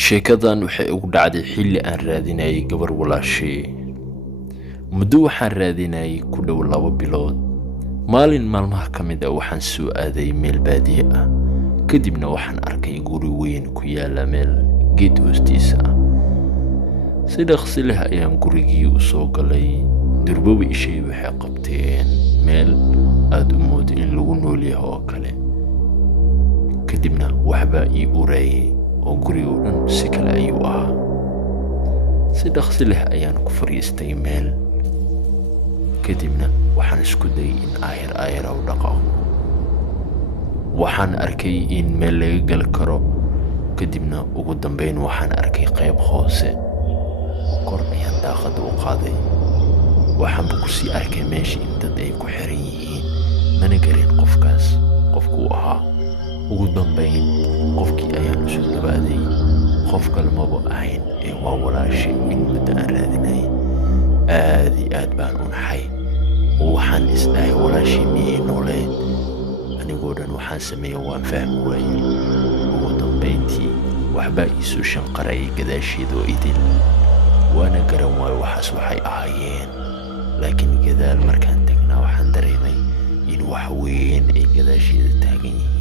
sheekadan waxay ugu dhacday xilli aan raadinayay gabar walaashay. Muddo waxaan raadinayay ku dhow 2 bilood. Maalin maalmaha ka mid ah waxaan soo aaday meel baadiye ah. Kadibna waxaan arkay guri weyn ku yaala meel geed hoostiisa ah. Si dhaqsi leh ayaan gurigii u soo galay. Durba ishii waxay qabteen meel aad u moodo in lagu nool yahay oo kale. Kadibna waxba ii urayay oo guriga oo dhan si kale ayuu ahaa. Si dhaqsi leh ayaan ku fariistay meel. Kadibna waxaan isku dayay in aayar u dhaqo. Waxaan arkay in meel laga gal karo. Kadibna ugu dambeyn waxaan arkay qayb hoose. Kor ayaan daaqada u qaaday. Waxaan ku sii arkay meeshii in dad ay ku xiran yihiin. Mana garan qofku ahaa. Ugu dambeyn qofkii ayaan isu dabaaday. Qof kale ma ahayn ee waa walaashay in muddo aan raadinayay. Aad baan u naxay. Waxaan isdhahay walaashay miyay nooleed. Anigoo dhan waxaan sameeyay waan fahmi waayay. Ugu dambeyntii waxba isu shanqaray gadaasheeda oo idil. Waana garan waay waxaas waxay ahaayeen. Laakiin gadaal markaan tagnaa waxaan dareemay in wax weyn ay gadaasheeda taagan yihiin.